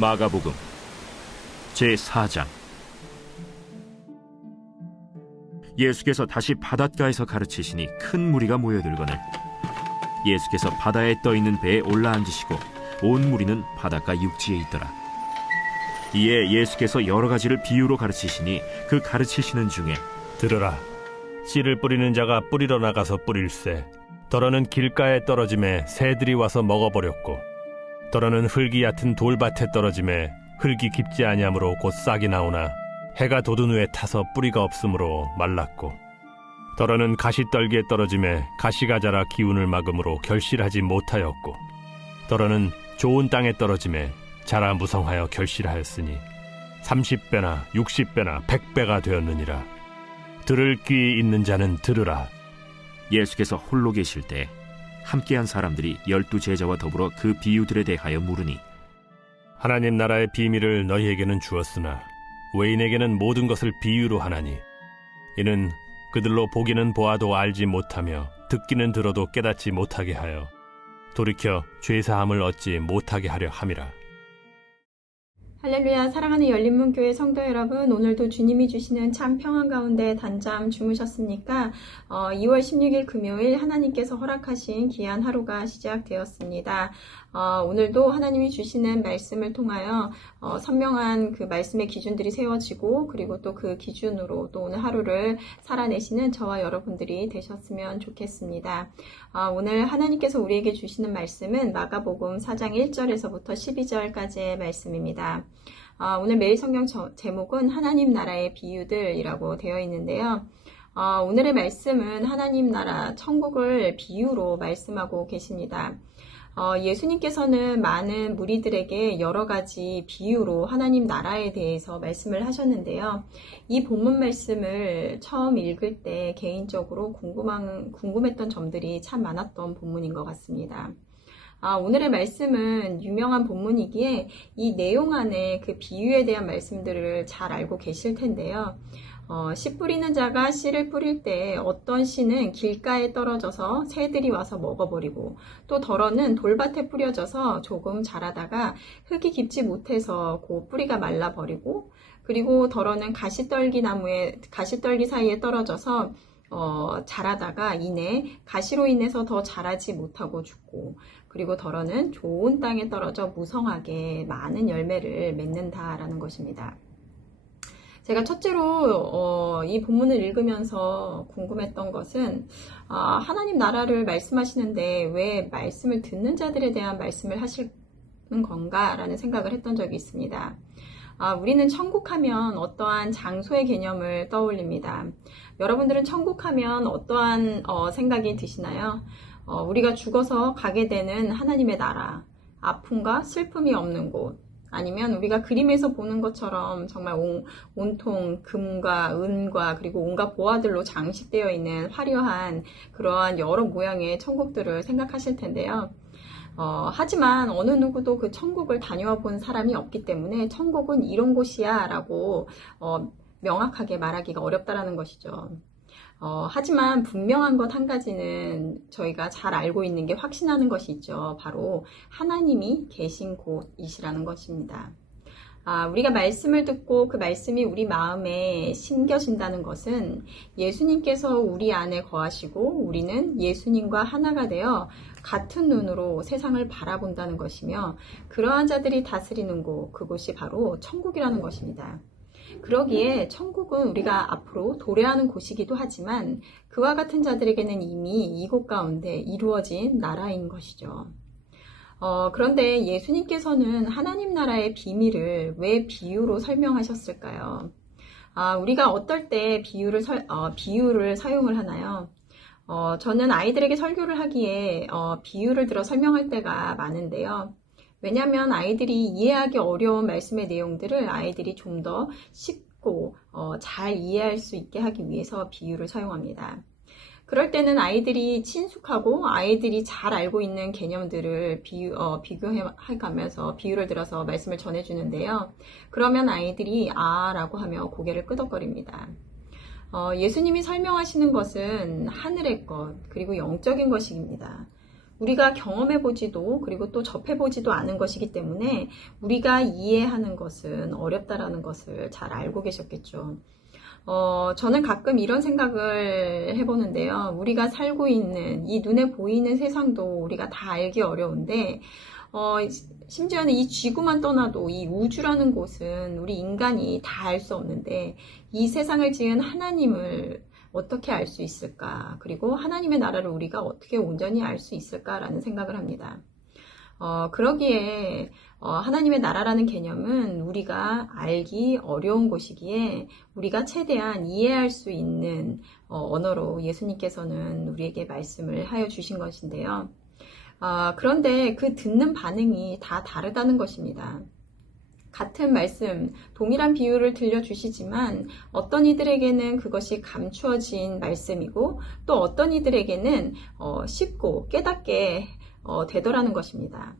마가복음 제4장. 예수께서 다시 바닷가에서 가르치시니 큰 무리가 모여들거늘 예수께서 바다에 떠있는 배에 올라앉으시고 온 무리는 바닷가 육지에 있더라. 이에 예수께서 여러 가지를 비유로 가르치시니 그 가르치시는 중에 들으라. 씨를 뿌리는 자가 뿌리러 나가서 뿌릴새 더러는 길가에 떨어짐에 새들이 와서 먹어버렸고, 더러는 흙이 얕은 돌밭에 떨어짐에 흙이 깊지 아니하므로 곧 싹이 나오나 해가 돋은 후에 타서 뿌리가 없으므로 말랐고, 더러는 가시떨기에 떨어짐에 가시가 자라 기운을 막음으로 결실하지 못하였고, 더러는 좋은 땅에 떨어짐에 자라 무성하여 결실하였으니 30배나 60배나 100배가 되었느니라. 들을 귀 있는 자는 들으라. 예수께서 홀로 계실 때 함께한 사람들이 12 제자와 더불어 그 비유들에 대하여 물으니, 하나님 나라의 비밀을 너희에게는 주었으나 외인에게는 모든 것을 비유로 하나니, 이는 그들로 보기는 보아도 알지 못하며 듣기는 들어도 깨닫지 못하게 하여 돌이켜 죄사함을 얻지 못하게 하려 함이라. 할렐루야. 사랑하는 열린문교회 성도 여러분, 오늘도 주님이 주시는 참 평안 가운데 단잠 주무셨습니까? 2월 16일 금요일 하나님께서 허락하신 귀한 하루가 시작되었습니다. 오늘도 하나님이 주시는 말씀을 통하여 선명한 그 말씀의 기준들이 세워지고, 그리고 또 그 기준으로 또 오늘 하루를 살아내시는 저와 여러분들이 되셨으면 좋겠습니다. 오늘 하나님께서 우리에게 주시는 말씀은 마가복음 4장 1절에서부터 12절까지의 말씀입니다. 오늘 매일 성경 제목은 하나님 나라의 비유들이라고 되어 있는데요. 오늘의 말씀은 하나님 나라 천국을 비유로 말씀하고 계십니다. 예수님께서는 많은 무리들에게 여러 가지 비유로 하나님 나라에 대해서 말씀을 하셨는데요. 이 본문 말씀을 처음 읽을 때 개인적으로 궁금했던 점들이 참 많았던 본문인 것 같습니다. 오늘의 말씀은 유명한 본문이기에 이 내용 안에 그 비유에 대한 말씀들을 잘 알고 계실 텐데요. 씨 뿌리는 자가 씨를 뿌릴 때 어떤 씨는 길가에 떨어져서 새들이 와서 먹어버리고, 또 더러는 돌밭에 뿌려져서 조금 자라다가 흙이 깊지 못해서 그 뿌리가 말라버리고, 그리고 더러는 가시떨기 사이에 떨어져서 자라다가 가시로 인해서 더 자라지 못하고 죽고, 그리고 더러는 좋은 땅에 떨어져 무성하게 많은 열매를 맺는다라는 것입니다. 제가 첫째로 이 본문을 읽으면서 궁금했던 것은, 하나님 나라를 말씀하시는데 왜 말씀을 듣는 자들에 대한 말씀을 하시는 건가라는 생각을 했던 적이 있습니다. 우리는 천국하면 어떠한 장소의 개념을 떠올립니다. 여러분들은 천국하면 어떠한 생각이 드시나요? 우리가 죽어서 가게 되는 하나님의 나라, 아픔과 슬픔이 없는 곳, 아니면 우리가 그림에서 보는 것처럼 정말 온통 금과 은과 그리고 온갖 보화들로 장식되어 있는 화려한 그러한 여러 모양의 천국들을 생각하실 텐데요. 하지만 어느 누구도 그 천국을 다녀와 본 사람이 없기 때문에 천국은 이런 곳이야 라고 명확하게 말하기가 어렵다라는 것이죠. 하지만 분명한 것 한 가지는 저희가 잘 알고 있는 게, 확신하는 것이 있죠. 바로 하나님이 계신 곳이시라는 것입니다. 우리가 말씀을 듣고 그 말씀이 우리 마음에 심겨진다는 것은 예수님께서 우리 안에 거하시고 우리는 예수님과 하나가 되어 같은 눈으로 세상을 바라본다는 것이며, 그러한 자들이 다스리는 곳, 그곳이 바로 천국이라는 것입니다. 그러기에 천국은 우리가 앞으로 도래하는 곳이기도 하지만 그와 같은 자들에게는 이미 이곳 가운데 이루어진 나라인 것이죠. 그런데 예수님께서는 하나님 나라의 비밀을 왜 비유로 설명하셨을까요? 우리가 어떨 때 비유를 사용을 하나요? 저는 아이들에게 설교를 하기에 비유를 들어 설명할 때가 많은데요. 왜냐하면 아이들이 이해하기 어려운 말씀의 내용들을 아이들이 좀 더 쉽고 잘 이해할 수 있게 하기 위해서 비유를 사용합니다. 그럴 때는 아이들이 친숙하고 아이들이 잘 알고 있는 개념들을 비교해가면서 비유를 들어서 말씀을 전해주는데요. 그러면 아이들이 라고 하며 고개를 끄덕거립니다. 예수님이 설명하시는 것은 하늘의 것, 그리고 영적인 것입니다. 우리가 경험해보지도 그리고 또 접해보지도 않은 것이기 때문에 우리가 이해하는 것은 어렵다라는 것을 잘 알고 계셨겠죠. 저는 가끔 이런 생각을 해보는데요. 우리가 살고 있는 이 눈에 보이는 세상도 우리가 다 알기 어려운데 심지어는 이 지구만 떠나도 이 우주라는 곳은 우리 인간이 다 알 수 없는데 이 세상을 지은 하나님을 어떻게 알 수 있을까? 그리고 하나님의 나라를 우리가 어떻게 온전히 알 수 있을까라는 생각을 합니다. 그러기에 하나님의 나라라는 개념은 우리가 알기 어려운 곳이기에 우리가 최대한 이해할 수 있는 언어로 예수님께서는 우리에게 말씀을 하여 주신 것인데요. 그런데 그 듣는 반응이 다 다르다는 것입니다. 같은 말씀, 동일한 비유를 들려주시지만 어떤 이들에게는 그것이 감추어진 말씀이고 또 어떤 이들에게는 쉽고 깨닫게 되더라는 것입니다.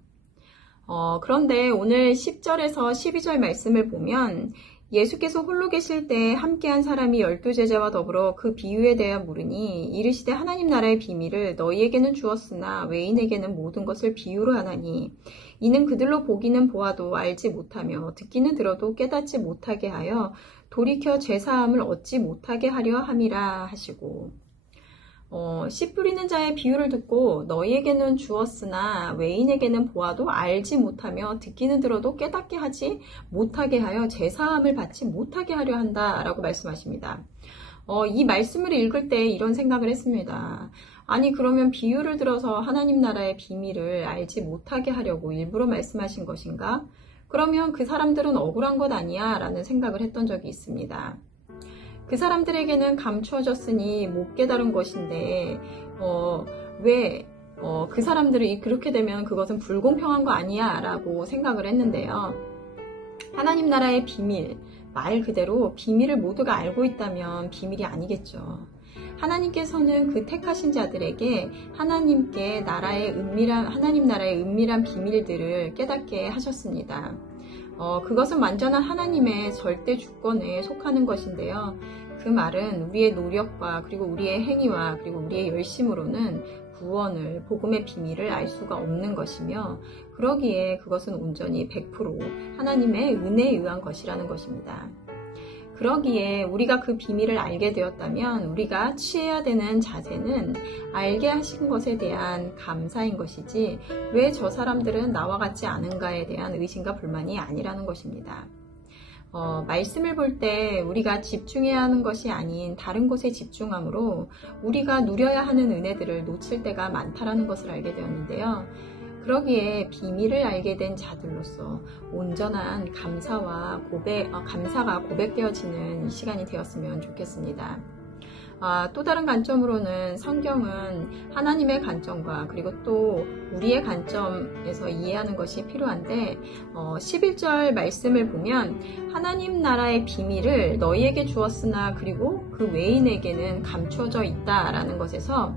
그런데 오늘 10절에서 12절 말씀을 보면 예수께서 홀로 계실 때 함께한 사람이 12제자와 더불어 그 비유에 대하여 물으니 이르시되 하나님 나라의 비밀을 너희에게는 주었으나 외인에게는 모든 것을 비유로 하나니 이는 그들로 보기는 보아도 알지 못하며 듣기는 들어도 깨닫지 못하게 하여 돌이켜 죄사함을 얻지 못하게 하려 함이라 하시고 씨 뿌리는 자의 비유를 듣고 너희에게는 주었으나 외인에게는 보아도 알지 못하며 듣기는 들어도 깨닫게 하지 못하게 하여 죄사함을 받지 못하게 하려 한다라고 말씀하십니다. 이 말씀을 읽을 때 이런 생각을 했습니다. 아니 그러면 비유를 들어서 하나님 나라의 비밀을 알지 못하게 하려고 일부러 말씀하신 것인가? 그러면 그 사람들은 억울한 것 아니야? 라는 생각을 했던 적이 있습니다. 그 사람들에게는 감추어졌으니 못 깨달은 것인데 왜 그 사람들이 그렇게 되면 그것은 불공평한 거 아니야? 라고 생각을 했는데요. 하나님 나라의 비밀, 말 그대로 비밀을 모두가 알고 있다면 비밀이 아니겠죠. 하나님께서는 그 택하신 자들에게 하나님 나라의 은밀한 비밀들을 깨닫게 하셨습니다. 그것은 완전한 하나님의 절대 주권에 속하는 것인데요. 그 말은 우리의 노력과 그리고 우리의 행위와 그리고 우리의 열심으로는 구원을, 복음의 비밀을 알 수가 없는 것이며 그러기에 그것은 온전히 100% 하나님의 은혜에 의한 것이라는 것입니다. 그러기에 우리가 그 비밀을 알게 되었다면 우리가 취해야 되는 자세는 알게 하신 것에 대한 감사인 것이지 왜 저 사람들은 나와 같지 않은가에 대한 의심과 불만이 아니라는 것입니다. 말씀을 볼 때 우리가 집중해야 하는 것이 아닌 다른 곳에 집중함으로 우리가 누려야 하는 은혜들을 놓칠 때가 많다라는 것을 알게 되었는데요. 그러기에 비밀을 알게 된 자들로서 온전한 감사가 고백되어지는 이 시간이 되었으면 좋겠습니다. 또 다른 관점으로는 성경은 하나님의 관점과 그리고 또 우리의 관점에서 이해하는 것이 필요한데 11절 말씀을 보면 하나님 나라의 비밀을 너희에게 주었으나 그리고 그 외인에게는 감추어져 있다라는 것에서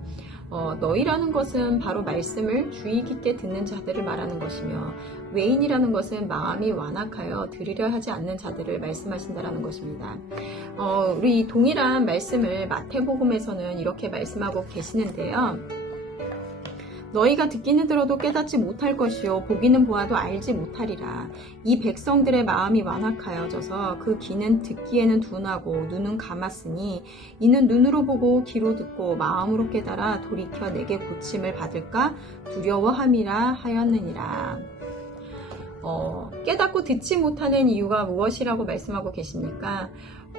너희라는 것은 바로 말씀을 주의 깊게 듣는 자들을 말하는 것이며 외인이라는 것은 마음이 완악하여 들으려 하지 않는 자들을 말씀하신다라는 것입니다. 우리 동일한 말씀을 마태복음에서는 이렇게 말씀하고 계시는데요. 너희가 듣기는 들어도 깨닫지 못할 것이요 보기는 보아도 알지 못하리라. 이 백성들의 마음이 완악하여져서 그 귀는 듣기에는 둔하고 눈은 감았으니 이는 눈으로 보고 귀로 듣고 마음으로 깨달아 돌이켜 내게 고침을 받을까 두려워함이라 하였느니라. 깨닫고 듣지 못하는 이유가 무엇이라고 말씀하고 계십니까?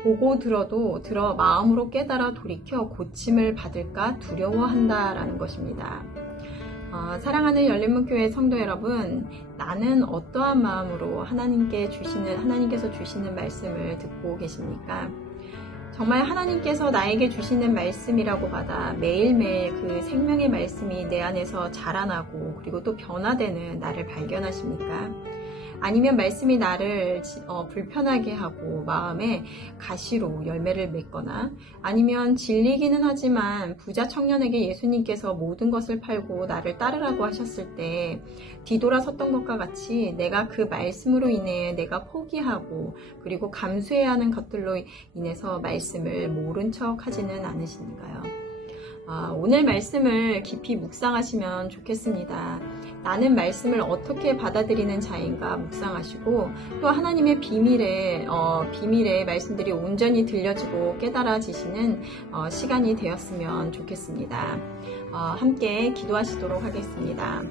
보고 들어도 마음으로 깨달아 돌이켜 고침을 받을까 두려워한다라는 것입니다. 사랑하는 열린문교회 성도 여러분, 나는 어떠한 마음으로 하나님께서 주시는 말씀을 듣고 계십니까? 정말 하나님께서 나에게 주시는 말씀이라고 받아 매일매일 그 생명의 말씀이 내 안에서 자라나고 그리고 또 변화되는 나를 발견하십니까? 아니면 말씀이 나를 불편하게 하고 마음에 가시로 열매를 맺거나 아니면 질리기는 하지만 부자 청년에게 예수님께서 모든 것을 팔고 나를 따르라고 하셨을 때 뒤돌아섰던 것과 같이 내가 그 말씀으로 인해 내가 포기하고 그리고 감수해야 하는 것들로 인해서 말씀을 모른 척 하지는 않으신가요? 오늘 말씀을 깊이 묵상하시면 좋겠습니다. 나는 말씀을 어떻게 받아들이는 자인가 묵상하시고 또 하나님의 비밀의 말씀들이 온전히 들려지고 깨달아지시는 시간이 되었으면 좋겠습니다. 함께 기도하시도록 하겠습니다.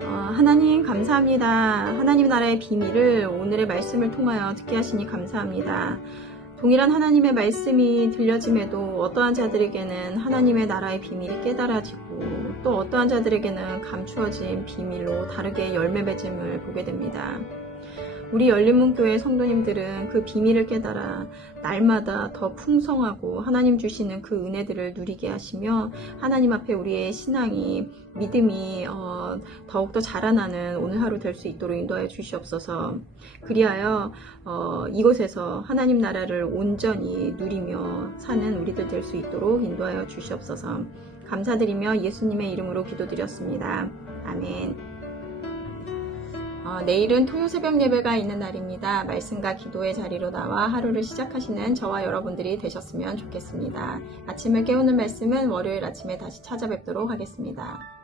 하나님 감사합니다. 하나님 나라의 비밀을 오늘의 말씀을 통하여 듣게 하시니 감사합니다. 동일한 하나님의 말씀이 들려짐에도 어떠한 자들에게는 하나님의 나라의 비밀이 깨달아지고 또 어떠한 자들에게는 감추어진 비밀로 다르게 열매 맺음을 보게 됩니다. 우리 열린문교회 성도님들은 그 비밀을 깨달아 날마다 더 풍성하고 하나님 주시는 그 은혜들을 누리게 하시며 하나님 앞에 우리의 신앙이 믿음이 더욱더 자라나는 오늘 하루 될 수 있도록 인도하여 주시옵소서. 그리하여 이곳에서 하나님 나라를 온전히 누리며 사는 우리들 될 수 있도록 인도하여 주시옵소서. 감사드리며 예수님의 이름으로 기도드렸습니다. 아멘. 내일은 토요 새벽 예배가 있는 날입니다. 말씀과 기도의 자리로 나와 하루를 시작하시는 저와 여러분들이 되셨으면 좋겠습니다. 아침을 깨우는 말씀은 월요일 아침에 다시 찾아뵙도록 하겠습니다.